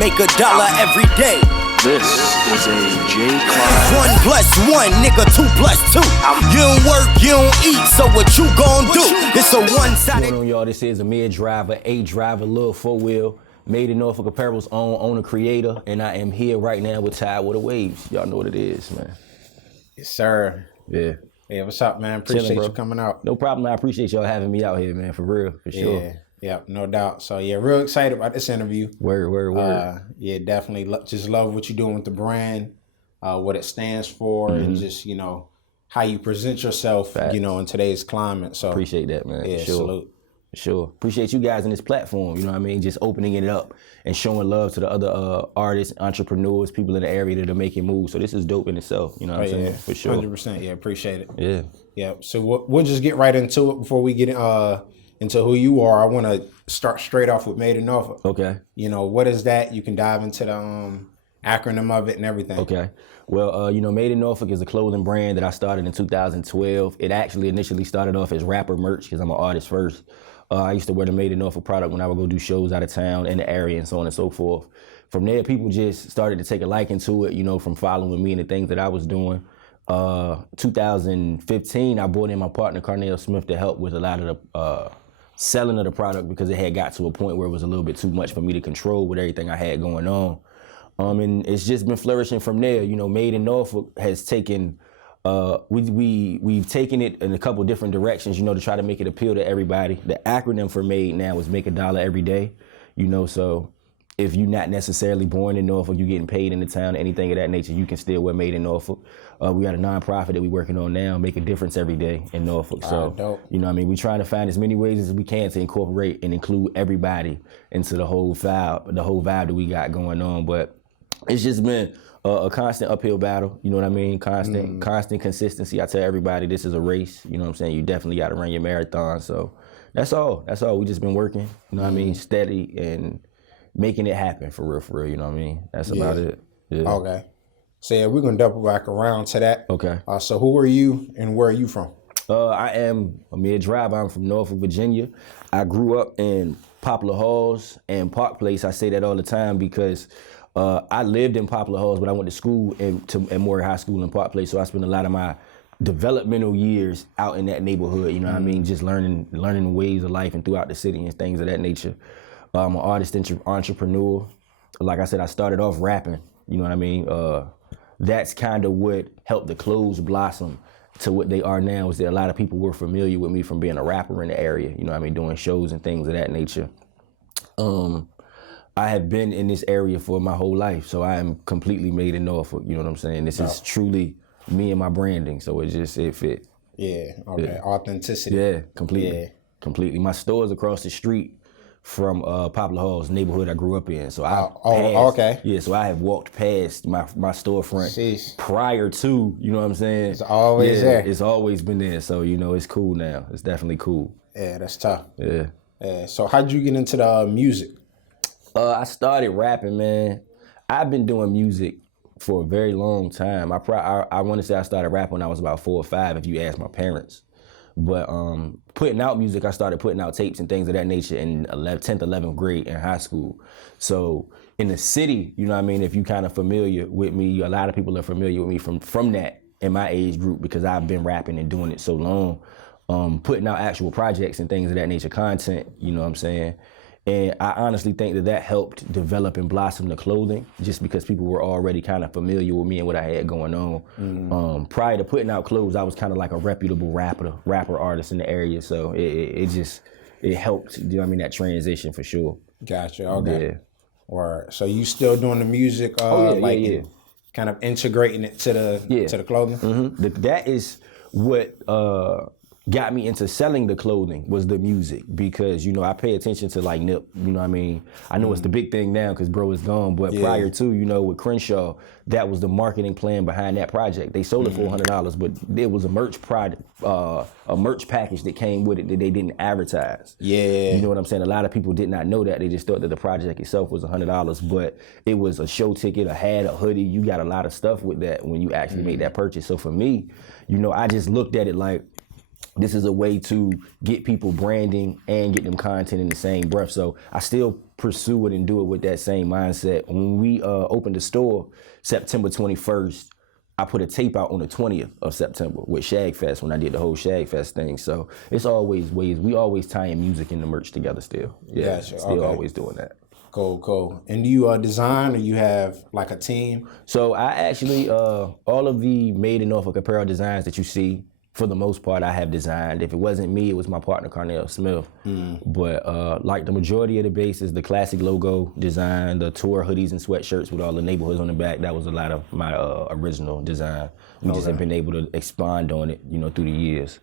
make $1 every day. This is a J. Clyde. 1+1, nigga, 2+2. You don't work, you don't eat, so what you gon' do? It's a one-sided. What's going on, y'all? This is Amir Driver, A Driver, Lil 4-Wheel, MADE In Norfolk Apparel's own owner creator, and I am here right now with Tidewater Waves. Y'all know what it is, man. Yes, sir. Yeah. Hey, what's up, man? Appreciate you coming out. No problem. I appreciate y'all having me out here, man, for real, for sure. Yeah, no doubt. So, yeah, real excited about this interview. Word. Yeah, definitely. Just love what you're doing with the brand, what it stands for, and just, you know, how you present yourself, you know, in today's climate. So appreciate that, man. Yeah, salute. Sure. Appreciate you guys in this platform, you know what I mean? Just opening it up and showing love to the other artists, entrepreneurs, people in the area that are making moves. So this is dope in itself, you know what I'm saying? For sure. 100%. Yeah, appreciate it. Yeah. Yeah. So we'll just get right into it before we get into who you are. I want to start straight off with MADE In Norfolk. Okay. You know, what is that? You can dive into the acronym of it and everything. Okay. Well, you know, MADE In Norfolk is a clothing brand that I started in 2012. It actually initially started off as rapper merch because I'm an artist first. I used to wear the MADE In Norfolk product when I would go do shows out of town in the area and so on and so forth. From there, people just started to take a liking to it, you know, from following me and the things that I was doing. 2015, I brought in my partner, Carnell Smith, to help with a lot of the selling of the product because it had got to a point where it was a little bit too much for me to control with everything I had going on. And it's just been flourishing from there. You know, MADE In Norfolk has taken, we've taken it in a couple different directions, you know, to try to make it appeal to everybody. The acronym for MADE now is make $1 every day, you know, so if you're not necessarily born in Norfolk, you're getting paid in the town, anything of that nature, you can still wear MADE In Norfolk. We got a nonprofit that we're working on now, make a difference every day in Norfolk. So, you know what I mean, we're trying to find as many ways as we can to incorporate and include everybody into the whole vibe that we got going on. But it's just been a constant uphill battle, you know what I mean? Constant consistency. I tell everybody this is a race, you know what I'm saying? You definitely got to run your marathon. So that's all. We just been working, you know what I mean? Steady and making it happen for real, you know what I mean? That's about it. Yeah. Okay. So yeah, we're gonna double back around to that. Okay. So who are you and where are you from? I am Amir Driver. I'm from Norfolk, Virginia. I grew up in Poplar Halls and Park Place. I say that all the time because I lived in Poplar Halls, but I went to school at Moore High School in Park Place. So I spent a lot of my developmental years out in that neighborhood. You know what I mean? Just learning the ways of life and throughout the city and things of that nature. I'm an artist, entrepreneur. Like I said, I started off rapping. You know what I mean? That's kind of what helped the clothes blossom to what they are now, is that a lot of people were familiar with me from being a rapper in the area, you know what I mean, doing shows and things of that nature. I have been in this area for my whole life, so I am completely MADE In Norfolk, you know what I'm saying? This is truly me and my branding, so it fit. Yeah, okay, yeah. Authenticity. Yeah, completely. My store's across the street from Poplar Halls, neighborhood I grew up in. So okay. Yeah, so I have walked past my storefront prior to, you know what I'm saying? It's always there. It's always been there. So, you know, it's cool now. It's definitely cool. Yeah, that's tough. Yeah. So how'd you get into the music? I started rapping, man. I've been doing music for a very long time. I want to say I started rapping when I was about 4 or 5, if you ask my parents. But putting out music, I started putting out tapes and things of that nature in 10th, 11th grade in high school. So in the city, you know what I mean, if you kind of familiar with me, a lot of people are familiar with me from that in my age group because I've been rapping and doing it so long, putting out actual projects and things of that nature, content, you know what I'm saying? And I honestly think that helped develop and blossom the clothing just because people were already kind of familiar with me and what I had going on. Prior to putting out clothes, I was kind of like a reputable rapper artist in the area. So it helped, you know what I mean, that transition for sure. Gotcha, okay. Yeah. Or so you still doing the music, yeah. kind of integrating it to the clothing? Mm-hmm. That is what got me into selling the clothing was the music because, you know, I pay attention to like Nip, you know what I mean? I know it's the big thing now because bro is gone, but prior to, you know, with Crenshaw, that was the marketing plan behind that project. They sold it for $100, but there was a merch product, a merch package that came with it that they didn't advertise. Yeah. You know what I'm saying? A lot of people did not know that. They just thought that the project itself was $100, but it was a show ticket, a hat, a hoodie. You got a lot of stuff with that when you actually made that purchase. So for me, you know, I just looked at it like, this is a way to get people branding and get them content in the same breath. So I still pursue it and do it with that same mindset. When we opened the store, September 21st, I put a tape out on the 20th of September with Shag Fest when I did the whole Shag Fest thing. So it's always ways, we always tying music and the merch together still. Yeah, Gotcha. still always doing that. Cool. And do you design, or you have like a team? So I actually, all of the Made in Norfolk apparel designs that you see, for the most part, I have designed. If it wasn't me, it was my partner, Carnell Smith. But like the majority of the bases, the classic logo design, the tour hoodies and sweatshirts with all the neighborhoods on the back, that was a lot of my original design. We just have been able to expand on it, through the years.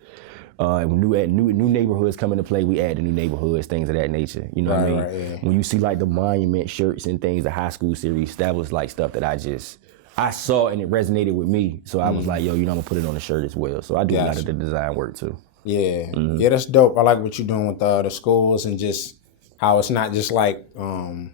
When new neighborhoods come into play, we add the new neighborhoods, things of that nature. You know what I mean? Right, yeah. When you see like the monument shirts and things, the high school series, that was like stuff that I saw and it resonated with me. So I was like, yo, I'm gonna put it on the shirt as well. So I do a lot of the design work too. Yeah, yeah, that's dope. I like what you're doing with the schools and just how it's not just like you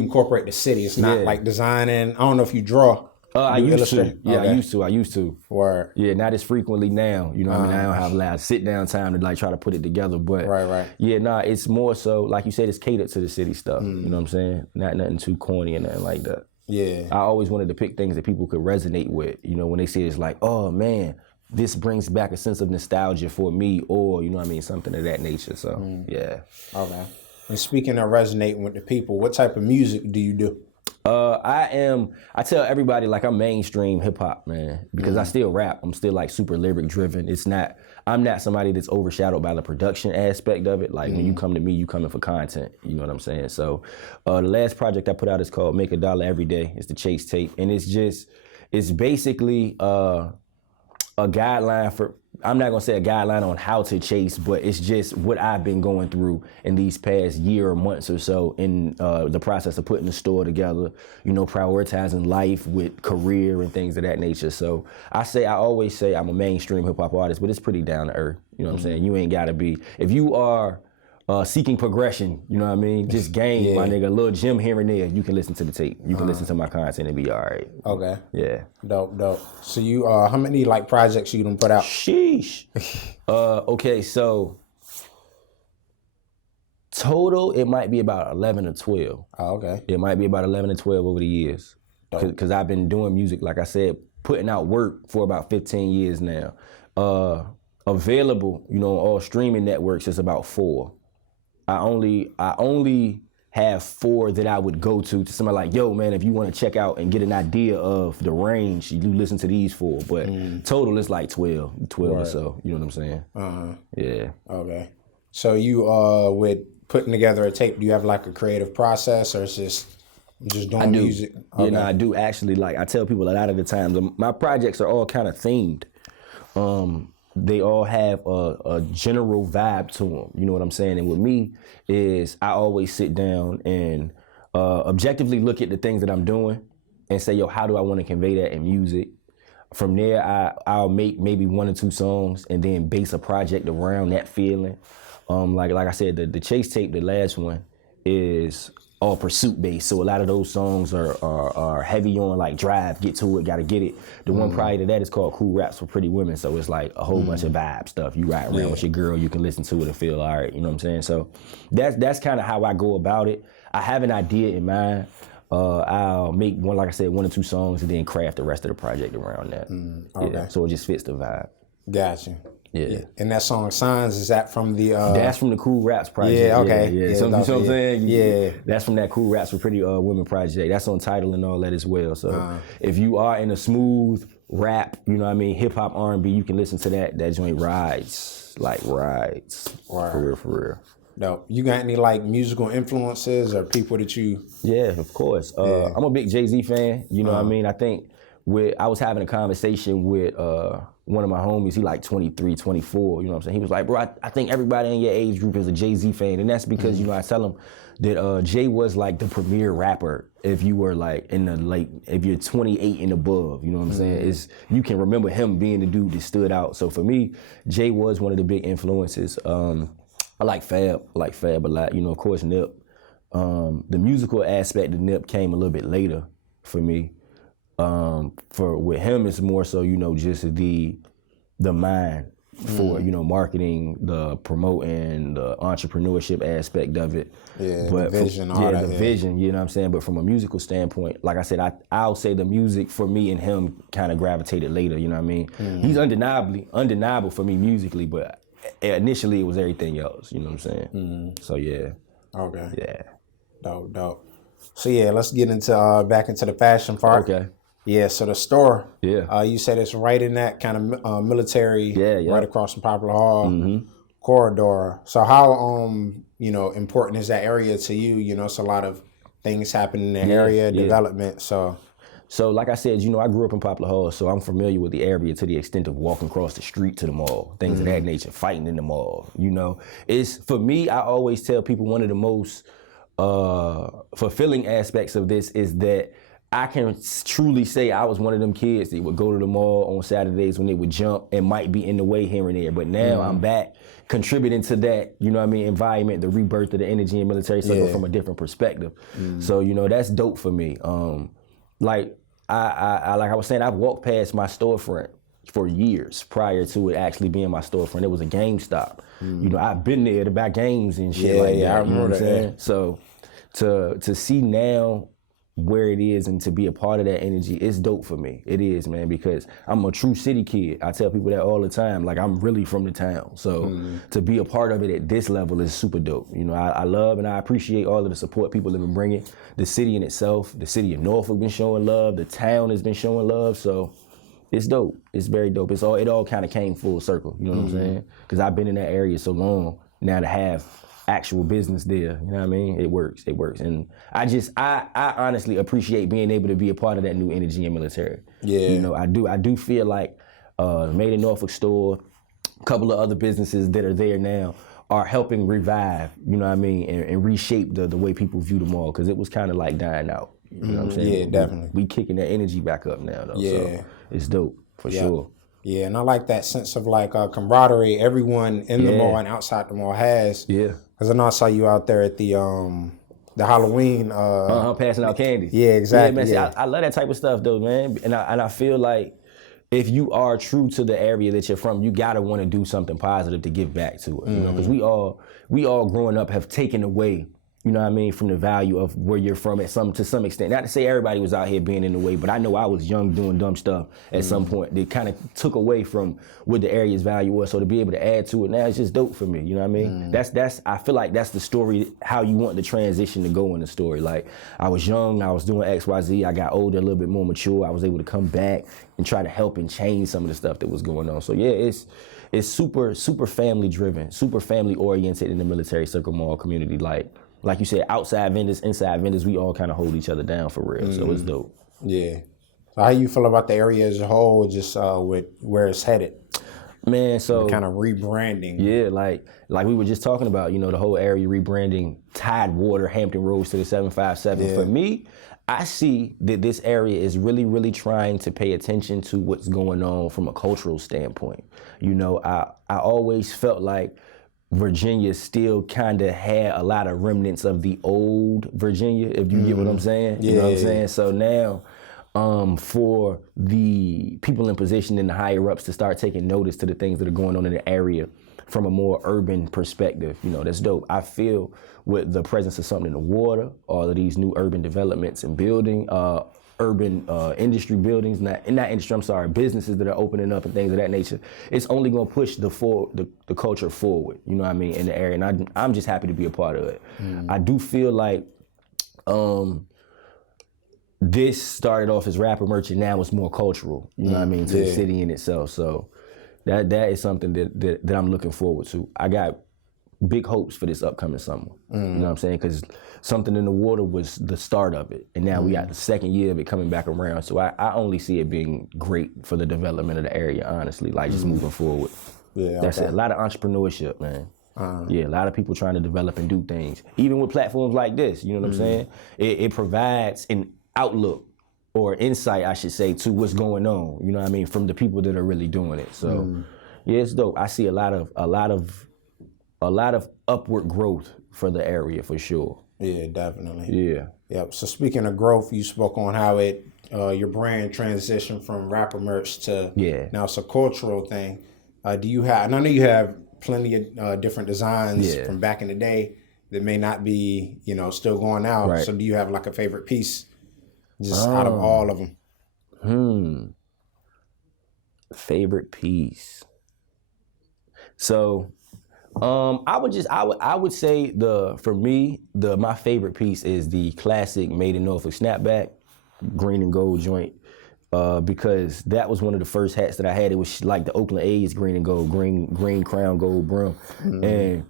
incorporate the city. It's not like designing. I don't know if you draw. I used to. Yeah, okay. I used to. Word. Yeah, not as frequently now. You know what I mean? I don't have a lot of sit down time to like try to put it together. But right. Yeah, it's more so, like you said, it's catered to the city stuff. You know what I'm saying? Not nothing too corny or nothing like that. Yeah. I always wanted to pick things that people could resonate with. When they say it's like, oh man, this brings back a sense of nostalgia for me, or something of that nature. So yeah. Okay. And speaking of resonating with the people, what type of music do you do? I tell everybody like I'm mainstream hip hop, man, because I still rap. I'm still like super lyric driven. I'm not somebody that's overshadowed by the production aspect of it. Like when you come to me, you coming for content. You know what I'm saying? So the last project I put out is called Make $1 Every Day. It's the Chase tape. And it's basically a guideline for, I'm not gonna say a guideline on how to chase, but it's just what I've been going through in these past year or months or so in the process of putting the store together, prioritizing life with career and things of that nature. So I always say I'm a mainstream hip hop artist, but it's pretty down to earth. You know what I'm saying? You ain't gotta be, if you are seeking progression, you know what I mean? Just game, my nigga, a little gym here and there. You can listen to the tape. You can listen to my content and be all right. Okay. Yeah. Dope. So you, how many like projects you done put out? Sheesh. Okay, so total, it might be about 11 or 12. Oh, okay. It might be about 11 or 12 over the years. Because I've been doing music, like I said, putting out work for about 15 years now. Available, on all streaming networks, is about 4. I only have 4 that I would go to somebody like, yo, man, if you want to check out and get an idea of the range, you listen to these 4. But total is like 12 or so. You know what I'm saying? Yeah. Okay. So you, with putting together a tape, do you have like a creative process, or it's just doing music? Okay. Yeah, I do actually. Like I tell people a lot of the times, my projects are all kind of themed. They all have a general vibe to them. You know what I'm saying? And with me is I always sit down and objectively look at the things that I'm doing and say, yo, how do I want to convey that in music? From there, I'll make maybe 1 or 2 songs and then base a project around that feeling. Like I said, the Chase tape, the last one, is all pursuit based. So a lot of those songs are heavy on like drive, get to it, gotta get it. The one prior to that is called Cool Raps for Pretty Women. So it's like a whole bunch of vibe stuff. You ride around with your girl, you can listen to it and feel all right. You know what I'm saying? So that's kind of how I go about it. I have an idea in mind. I'll make 1 or 2 songs and then craft the rest of the project around that. Okay. Yeah, so it just fits the vibe. Gotcha. Yeah. And that song Signs, is that from the That's from the Cool Raps project. Yeah, okay. Yeah. So, you know what I'm saying? Yeah. That's from that Cool Raps for Pretty Women project. That's on Tidal and all that as well. So if you are in a smooth rap, you know what I mean, hip hop R&B, you can listen to that. That joint rides. Wow. For real. No. You got any like musical influences or people that you? Yeah, of course. I'm a big Jay-Z fan. You know what I mean? I think I was having a conversation with one of my homies. He like 23, 24. You know what I'm saying? He was like, bro, I think everybody in your age group is a Jay-Z fan. And that's because, I tell him that Jay was like the premier rapper if you were like if you're 28 and above. You know what I'm saying? You can remember him being the dude that stood out. So for me, Jay was one of the big influences. I like Fab a lot. Of course, Nip. The musical aspect of Nip came a little bit later for me. With him, it's more so, just the mind for marketing, the promoting, the entrepreneurship aspect of it. Yeah, but the vision, all that. The vision, you know what I'm saying? But from a musical standpoint, like I said, I'll say the music for me and him kind of gravitated later, you know what I mean? He's undeniable for me musically, but initially it was everything else, you know what I'm saying? So yeah. Okay. Yeah. Dope. So yeah, let's get into back into the fashion part. Okay. Yeah, so the store. Yeah. You said it's right in that kind of military, right across from Popular Hall corridor. So how important is that area to you? You know, it's a lot of things happening in the area, development. So like I said, I grew up in Poplar Hall, so I'm familiar with the area to the extent of walking across the street to the mall, things of that nature, fighting in the mall. It's, for me, I always tell people one of the most fulfilling aspects of this is that I can truly say I was one of them kids that would go to the mall on Saturdays when they would jump and might be in the way here and there. But now I'm back contributing to that, environment, the rebirth of the energy and military circle from a different perspective. So, that's dope for me. Like I was saying, I've walked past my storefront for years prior to it actually being my storefront. It was a GameStop. I've been there to buy games and shit like that. Yeah, I remember that. So to see now where it is and to be a part of that energy, it's dope for me. It is, man, because I'm a true city kid. I tell people that all the time. Like, I'm really from the town. So to be a part of it at this level is super dope. I love and I appreciate all of the support people have been bringing. The city in itself, the city of Norfolk been showing love. The town has been showing love. So it's dope. It's very dope. It all kind of came full circle. You know what I'm saying? Because I've been in that area so long now to have actual business there, you know what I mean? It works. And I honestly appreciate being able to be a part of that new energy and military. Yeah. I do feel like MADE In Norfolk store, a couple of other businesses that are there now are helping revive, you know what I mean, and reshape the way people view the mall, because it was kind of like dying out. You know what I'm saying? Yeah, definitely. We kicking that energy back up now, though. Yeah. So it's dope, for sure. Yeah, and I like that sense of like camaraderie everyone in the mall and outside the mall has. Yeah. Because I know I saw you out there at the Halloween. Passing out candy. Yeah, exactly. Yeah, man. See, I love that type of stuff, though, man. And I feel like if you are true to the area that you're from, you gotta want to do something positive to give back to it. Because we all growing up have taken away, you know what I mean, from the value of where you're from to some extent. Not to say everybody was out here being in the way, but I know I was young doing dumb stuff at some point. They kind of took away from what the area's value was. So to be able to add to it now, it's just dope for me. You know what I mean? I feel like that's the story, how you want the transition to go in the story. Like, I was young, I was doing XYZ, I got older, a little bit more mature. I was able to come back and try to help and change some of the stuff that was going on. So yeah, it's super, super family driven, super family oriented in the military circle mall community. Like you said, outside vendors, inside vendors, we all kind of hold each other down for real. So it's dope. Yeah. So how you feel about the area as a whole, just with where it's headed? Man, so kind of rebranding. Yeah, like we were just talking about, the whole area rebranding Tidewater, Hampton Roads to the 757. Yeah. For me, I see that this area is really, really trying to pay attention to what's going on from a cultural standpoint. I always felt like Virginia still kind of had a lot of remnants of the old Virginia, if you get what I'm saying. You know what I'm saying? So now, for the people in position and the higher ups to start taking notice to the things that are going on in the area from a more urban perspective, that's dope. I feel with the presence of something in the water, all of these new urban developments and urban industry buildings, businesses that are opening up and things of that nature, it's only gonna push the culture forward, you know what I mean, in the area. And I'm just happy to be a part of it. I do feel like this started off as rapper merch and now it's more cultural, you know what I mean, to the city in itself. So that is something that I'm looking forward to. I got big hopes for this upcoming summer. You know what I'm saying? Because something in the water was the start of it. And now we got the second year of it coming back around. So I only see it being great for the development of the area, honestly, like just moving forward. Yeah, that's it. A lot of entrepreneurship, man. Yeah, a lot of people trying to develop and do things. Even with platforms like this, you know what I'm saying? It provides an outlook or insight, I should say, to what's going on, you know what I mean, from the people that are really doing it. So yeah, it's dope. I see a lot of upward growth for the area for sure. Yeah, definitely. Yeah. Yep. So speaking of growth, you spoke on how your brand transitioned from rapper merch to now it's a cultural thing. Do you have? And I know you have plenty of different designs from back in the day that may not be, still going out. Right. So do you have like a favorite piece, just out of all of them? Favorite piece. So, I would say my favorite piece is the classic Made in Norfolk snapback, green and gold joint. Because that was one of the first hats that I had. It was like the Oakland A's green and gold, green crown, gold brim. And,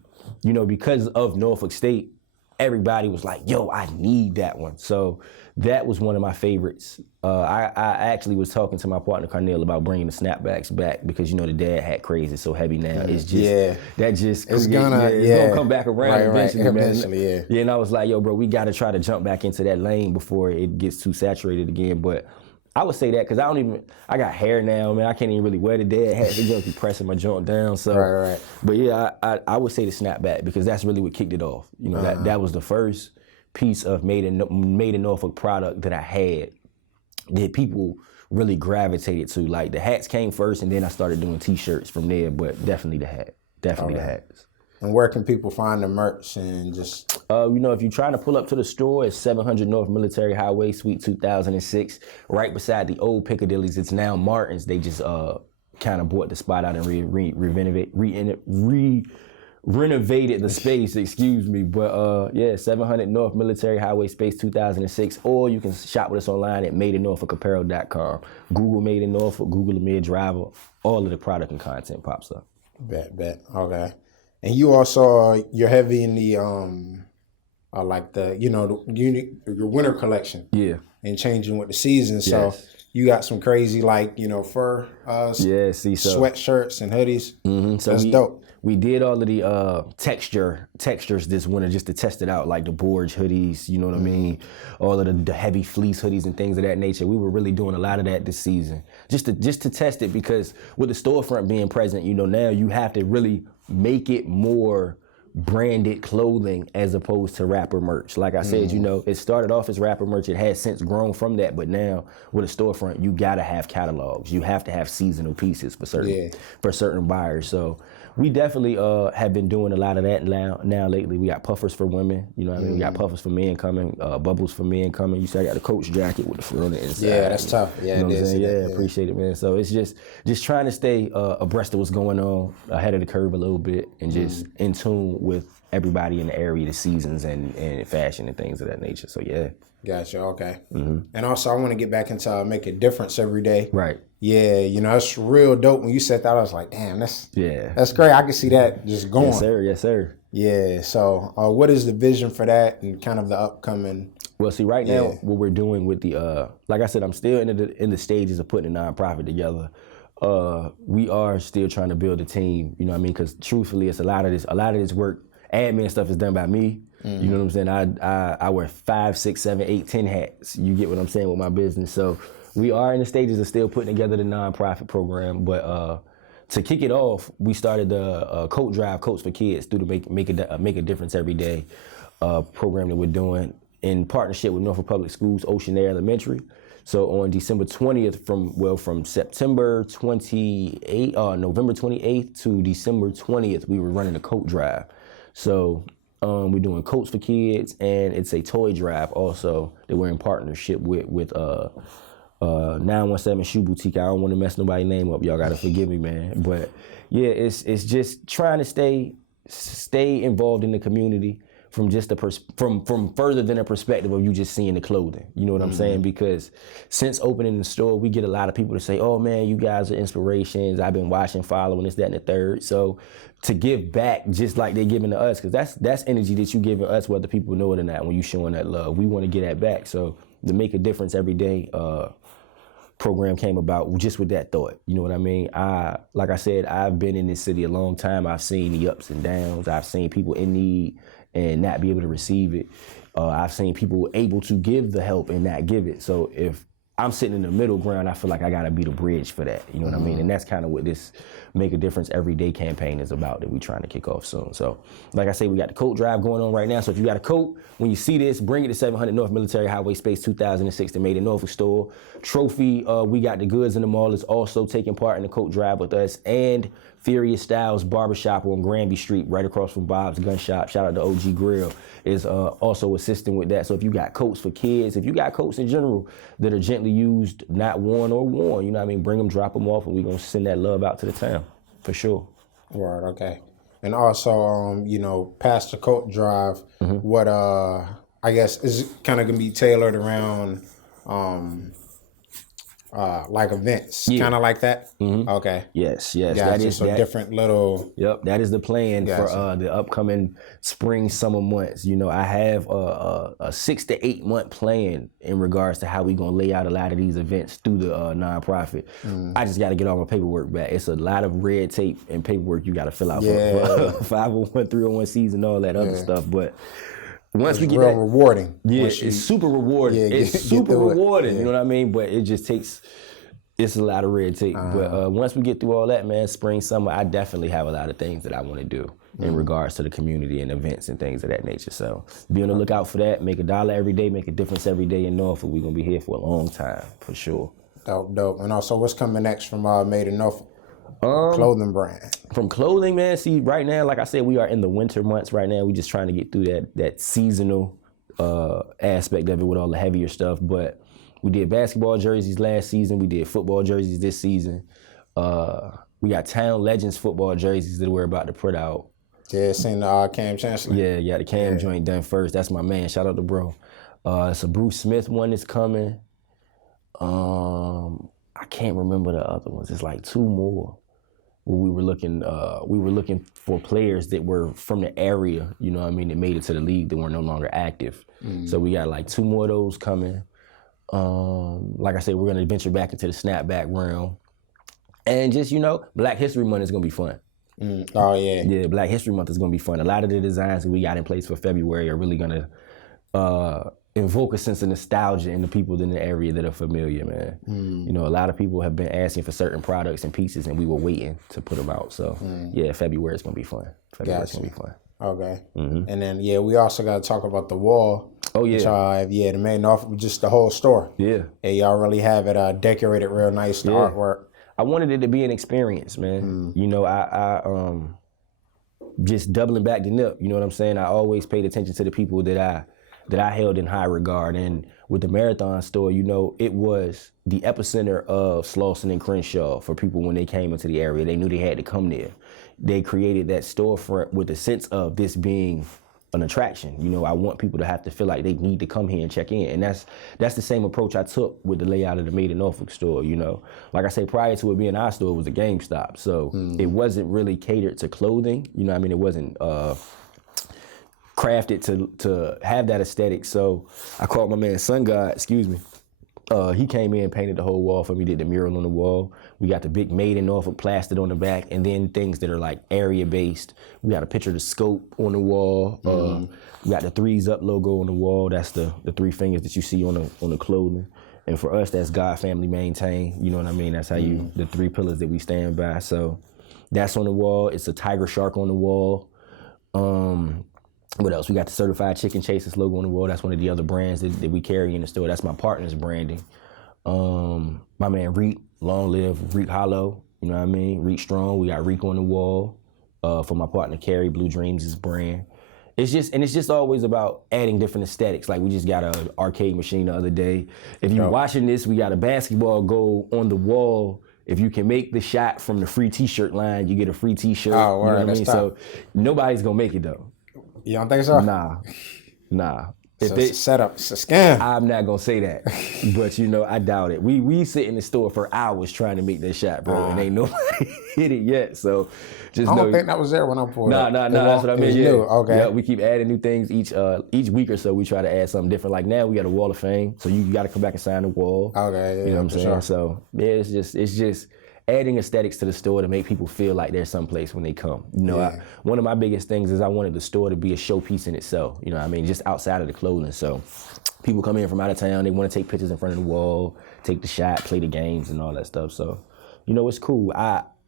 because of Norfolk State, everybody was like, yo, I need that one. So that was one of my favorites. I actually was talking to my partner, Carnell, about bringing the snapbacks back because, the dad hat craze is so heavy now. It's just, it's gonna come back around eventually, Yeah, and I was like, yo, bro, we got to try to jump back into that lane before it gets too saturated again. But I would say that because I got hair now, man. I can't even really wear the dad hat. They just be pressing my joint down. So, right. But yeah, I would say the snapback because that's really what kicked it off. That was the first piece of Made in Norfolk product that I had that people really gravitated to. Like the hats came first, and then I started doing T-shirts from there. But definitely the hat, the hats. And where can people find the merch and just? If you're trying to pull up to the store, it's 700 North Military Highway, Suite 2006, right beside the old Piccadilly's. It's now Martin's. They just kind of bought the spot out and renovated the space. Excuse me, but 700 North Military Highway, Space 2006. Or you can shop with us online at madeinnorfolkapparel.com. Google Made in Norfolk, Google Amir Driver. All of the product and content pops up. Bet. Okay. And you also you're heavy in the your winter collection. Yeah. And changing with the season. So you got some crazy fur sweatshirts and hoodies. Mm-hmm. So that's dope. We did all of the textures this winter just to test it out, like the Borge hoodies, you know what I mean? All of the heavy fleece hoodies and things of that nature. We were really doing a lot of that this season. Just to test it because with the storefront being present, now you have to really make it more branded clothing as opposed to rapper merch. Like I said, it started off as rapper merch. It has since grown from that, but now with a storefront, you gotta have catalogs. You have to have seasonal pieces for certain buyers. So we definitely have been doing a lot of that now lately. We got puffers for women, We got puffers for men coming, bubbles for men coming. You see, I got the Coach jacket with the frill on the inside. Yeah, that's tough. Yeah, it is. Yeah, appreciate it, man. So it's just trying to stay abreast of what's going on, ahead of the curve a little bit, and just in tune with everybody in the area, the seasons and fashion and things of that nature. So yeah. Gotcha. Okay. Mm-hmm. And also, I want to get back into make a difference every day. Right. Yeah, it's real dope. When you said that, I was like, damn, that's great. I can see that just going. Yes, sir. Yeah. So, what is the vision for that and kind of the upcoming? Well, see, right now, what we're doing with the, like I said, I'm still in the stages of putting a nonprofit together. We are still trying to build a team. You know what I mean? Because truthfully, it's a lot of this work. Admin stuff is done by me. Mm-hmm. You know what I'm saying? I wear 5, 6, 7, 8, 10 hats. You get what I'm saying with my business. So we are in the stages of still putting together the nonprofit program. But to kick it off, we started the Coat Drive, Coats for Kids, through the Make a Difference Every Day program that we're doing in partnership with Norfolk Public Schools, Ocean Air Elementary. So on December 20th, from September 28th, November 28th to December 20th, we were running a Coat Drive. So we're doing Coats for Kids, and it's a toy drive also that we're in partnership with 917 Shoe Boutique. I don't want to mess nobody's name up. Y'all gotta forgive me, man. But yeah, it's just trying to stay involved in the community from just from further than a perspective of you just seeing the clothing. You know what I'm saying? Because since opening the store, we get a lot of people to say, "Oh man, you guys are inspirations. I've been watching, following this, that, and the third." So to give back just like they're giving to us, because that's energy that you giving us, whether people know it or not. When you showing that love, we want to get that back. So to Make a Difference Every Day program came about just with that thought. You know what I mean? Like I said, I've been in this city a long time. I've seen the ups and downs. I've seen people in need and not be able to receive it. I've seen people able to give the help and not give it. So if I'm sitting in the middle ground, I feel like I gotta be the bridge for that. You know what I mean? And that's kind of what this Make a Difference Every Day campaign is about that we're trying to kick off soon. So like I say, we got the coat drive going on right now. So if you got a coat, when you see this, bring it to 700 North Military Highway, Space 2006, the Made in Norfolk store. Trophy, we got the goods in the mall, is also taking part in the coat drive with us. And Furious Styles Barbershop on Granby Street, right across from Bob's Gun Shop. Shout out to OG Grill, is also assisting with that. So if you got coats for kids, if you got coats in general that are gently used, not worn or worn, you know what I mean, bring them, drop them off, and we're going to send that love out to the town, for sure. Right, okay. And also, you know, past the coat drive, what, I guess, is kind of going to be tailored around, like events, kind of like that? Okay. Yes. Gotcha. That is so different little... Yep, that is the plan for the upcoming spring, summer months. You know, I have a 6 to 8 month plan in regards to how we going to lay out a lot of these events through the nonprofit. I just got to get all my paperwork back. It's a lot of red tape and paperwork you got to fill out for 501, 301Cs and all that other stuff. But once we get real rewarding. Yeah, it's super rewarding. It's super rewarding. You know what I mean? But it just takes... It's a lot of red tape, but once we get through all that, man, spring, summer, I definitely have a lot of things that I want to do in regards to the community and events and things of that nature. So be on the lookout for that. Make $1 every day, make a difference every day in Norfolk. We're going to be here for a long time, for sure. Dope. And also, what's coming next from MADE In Norfolk? Clothing brand. From clothing, man, see, right now, like I said, we are in the winter months right now. We're just trying to get through that seasonal aspect of it with all the heavier stuff, but we did basketball jerseys last season. We did football jerseys this season. We got Town Legends football jerseys that we're about to put out. Yeah, seen Cam Chancellor. Yeah, the Cam joint done first. That's my man. Shout out to bro. It's a Bruce Smith one that's coming. I can't remember the other ones. It's like 2 more. We were looking for players that were from the area, you know what I mean, that made it to the league that were no longer active. So we got like 2 more of those coming. Like I said, we're gonna venture back into the snapback realm, and just, you know, Black History Month is gonna be fun. Oh yeah. Yeah, Black History Month is gonna be fun. A lot of the designs that we got in place for February are really gonna invoke a sense of nostalgia in the people in the area that are familiar, man. You know, a lot of people have been asking for certain products and pieces, and we were waiting to put them out. So yeah, February is gonna be fun. February's gonna be fun. Okay. And then we also got to talk about the wall. Oh yeah. The main office, just the whole store. Yeah. And y'all really have it decorated real nice, the artwork. I wanted it to be an experience, man. You know, I just doubling back the nip, you know what I'm saying? I always paid attention to the people that I held in high regard. And with the Marathon store, you know, it was the epicenter of Slauson and Crenshaw for people when they came into the area. They knew they had to come there. They created that storefront with a sense of this being an attraction. You know, I want people to have to feel like they need to come here and check in. And that's the same approach I took with the layout of the MADE In Norfolk store, you know. Like I say, prior to it being our store, it was a GameStop. So it wasn't really catered to clothing. You know what I mean? It wasn't crafted to have that aesthetic. So I called my man Sun God, excuse me. He came in and painted the whole wall for me, did the mural on the wall. We got the big MADE In Norfolk plastered on the back, and then things that are like area-based. We got a picture of the scope on the wall. We got the 3s Up logo on the wall. That's the 3 fingers that you see on the clothing. And for us, that's God, family, maintain. You know what I mean? That's how the 3 pillars that we stand by. So that's on the wall. It's a tiger shark on the wall. What else? We got the Certified Chicken Chasers logo on the wall. That's one of the other brands that we carry in the store. That's my partner's branding. My man Reek, long live Reek Hollow. You know what I mean? Reek Strong. We got Reek on the wall. For my partner Carrie, Blue Dreams is brand. It's just always about adding different aesthetics. Like we just got an arcade machine the other day. If you're watching this, we got a basketball goal on the wall. If you can make the shot from the free T-shirt line, you get a free T-shirt. Oh, you know what I mean? So nobody's gonna make it though. You don't think so? Nah. If it's a setup, it's a scam. I'm not gonna say that, but you know, I doubt it. We sit in the store for hours trying to make that shot, bro, and ain't nobody hit it yet. So just I don't think that was there when I pulled up. Nah, that's what I mean. Yeah. Okay. Yeah, we keep adding new things each week or so. We try to add something different. Like now, we got a wall of fame, so you got to come back and sign the wall. Okay, yeah, you know what I'm saying. Sure. So yeah, it's just adding aesthetics to the store to make people feel like they're someplace when they come. You know, one of my biggest things is I wanted the store to be a showpiece in itself. You know what I mean? Just outside of the clothing. So people come in from out of town, they want to take pictures in front of the wall, take the shot, play the games and all that stuff. So, you know, it's cool.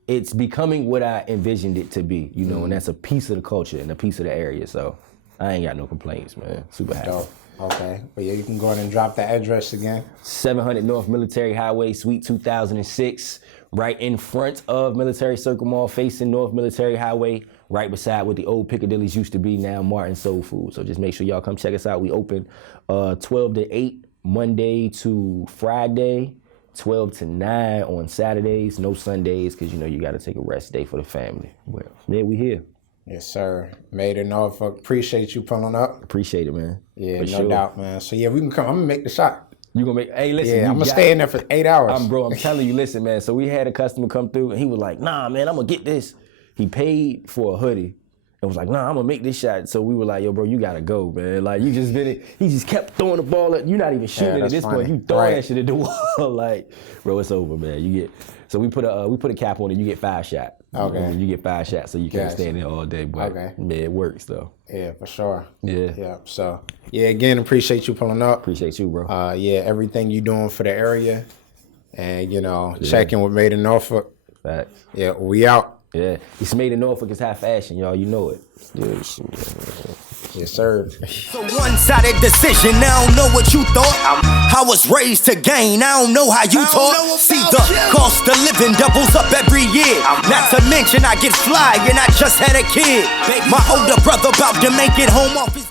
It's becoming what I envisioned it to be, you know, and that's a piece of the culture and a piece of the area. So I ain't got no complaints, man. Super happy. Dope. Okay, but yeah, you can go ahead and drop the address again. 700 North Military Highway, Suite 2006. right in front of Military Circle Mall, facing North Military Highway, right beside what the old Piccadilly's used to be, now Martin Soul Food. So just make sure y'all come check us out. We open 12 to 8 Monday to Friday, 12 to 9 on Saturdays, no Sundays, because you know you got to take a rest day for the family. Well, yeah, we here. Yes, sir. Made in Norfolk. Appreciate you pulling up. Appreciate it, man. Yeah, no doubt, man. So yeah, we can come. I'm gonna make the shot. You gonna make? Hey, listen. Yeah, I'm gonna stay in there for 8 hours. I'm telling you, listen, man. So we had a customer come through, and he was like, "Nah, man, I'm gonna get this." He paid for a hoodie, and was like, "Nah, I'm gonna make this shot." So we were like, "Yo, bro, you gotta go, man. Like, you just did it." He just kept throwing the ball at. You're not even shooting at this point. You throwing that shit at the wall. Like, bro, it's over, man. You get. So we put a cap on it. You get 5 shots. Okay. You get 5 shots, so you can't stand there all day. But man, it works though. Yeah, for sure. Yeah. Yeah. So yeah, again, appreciate you pulling up. Appreciate you, bro. Yeah, everything you doing for the area, and you know, checking with Made in Norfolk. Facts. Yeah, we out. Yeah, it's Made in Norfolk. It's high fashion, y'all. You know it. Yes, sir. It's a one-sided decision. I don't know what you thought. I was raised to gain. I don't know how you taught. See, the cost of living doubles up every year. Not to mention I get fly and I just had a kid. My older brother about to make it home off his